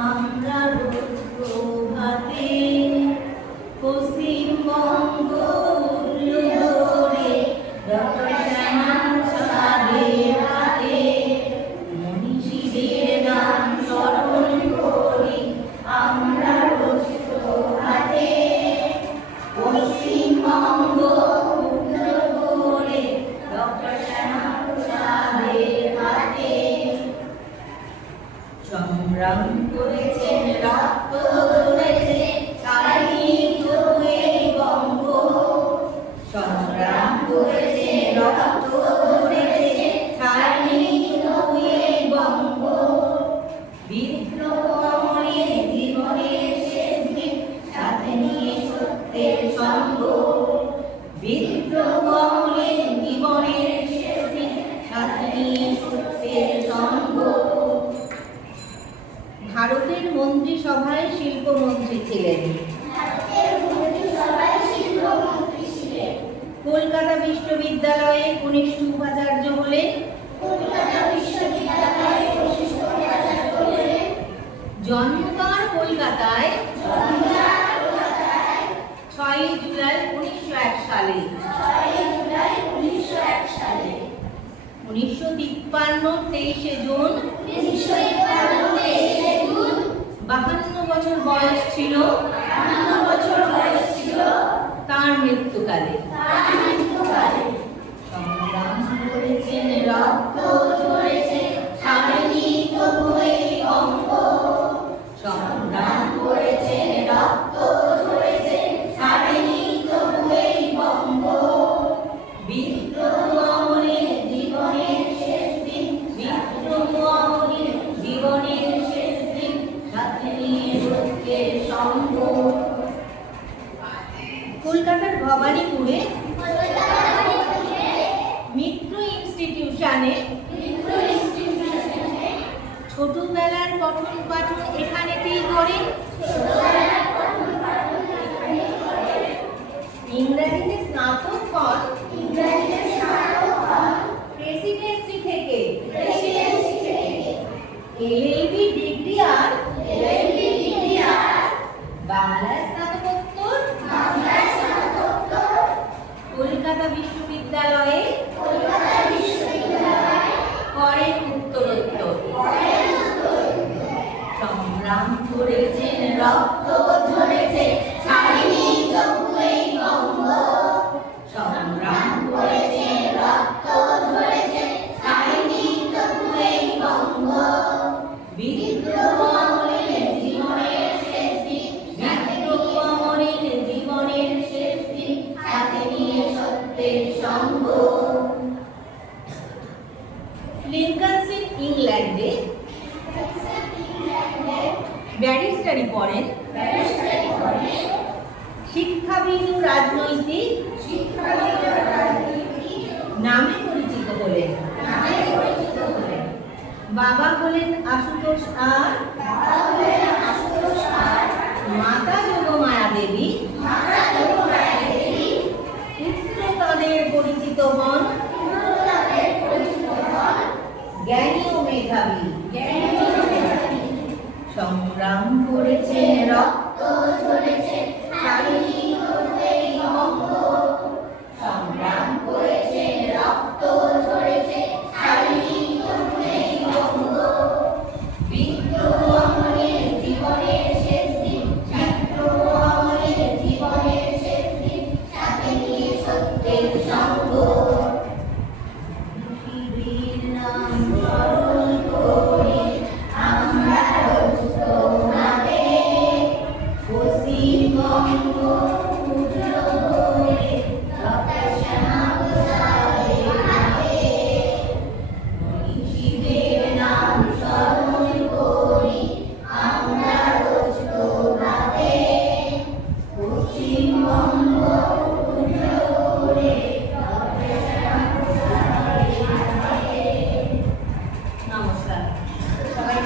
আমরা প্রভাতে পশ্চিমবঙ্গ মনীষীদের নাম স্মরণ করি আমরা রোজ প্রভাতে পশ্চিমবঙ্গ ডক্টর শ্যামাপ্রসাদের হাতে সংগ্রাম করেছেন রক্ত ঝরেছে সাহিত্য এই বঙ্গ সংগ্রাম করেছেন রক্ত ঝরেছে সাহিত্য এই বঙ্গ বিপ্লব অমরের জীবনের শেষ দিন সাথে নিয়ে সত্যের সঙ্গ বিপ্লব অমরের জীবনের শেষ দিন সাথে নিয়ে সত্যের সঙ্গ ভারতের মন্ত্রিসভায় শিল্পমন্ত্রী ছিলেন কলকাতা বিশ্ববিদ্যালয়ে কনিষ্ঠ উপাচার্য হলেন জন্ম তাঁর কলকাতায় 6 জুলাই 1901 সালে 1953 23 জুন 52 বছর বয়স ছিল তার মৃত্যুকালে সংগ্রাম করেছেন রক্ত ঝরেছে সাহিত্য এই বঙ্গ সংগ্রাম করেছেন রক্ত ঝরেছে সাহিত্য এই বঙ্গ বিপ্লব অমরের জীবনের শেষ দিন বিপ্লব অমরের জীবনের শেষ দিন সাথে নিয়ে সত্যের সঙ্গ কলকাতার ভবানীপুরে মিত্র ইনস্টিটিউশনে ছোটবেলার পঠন পাঠন এখানেতেই করেন ইংরেজিতে স্নাতক হন প্রেসিডেন্সি থেকে এলএলবি ডিগ্রি আর বাংলায় স্নাতকোত্তর কলকাতা বিশ্ববিদ্যালয়ে করেন উত্তরোত্তর সংগ্রাম করেছেন রক্ত ঝরেছে সাহিত্য এই বঙ্গ সংগ্রাম করেছেন রক্ত ঝরেছে সাহিত্য এই বঙ্গ বিপ্লব অমরের জীবনের শেষ দিন বিপ্লব অমরের জীবনের শেষ দিন সাথে নিয়ে সত্যের সঙ্গ লিঙ্কনশায়ার ইংল্যান্ডে ব্যারিস্টারি পড়েন শিক্ষাবিদু রাজনৈতিক নামে পরিচিত হলেন বাবা হলেন আশুতোষ আর মাতা যোগমায়া দেবী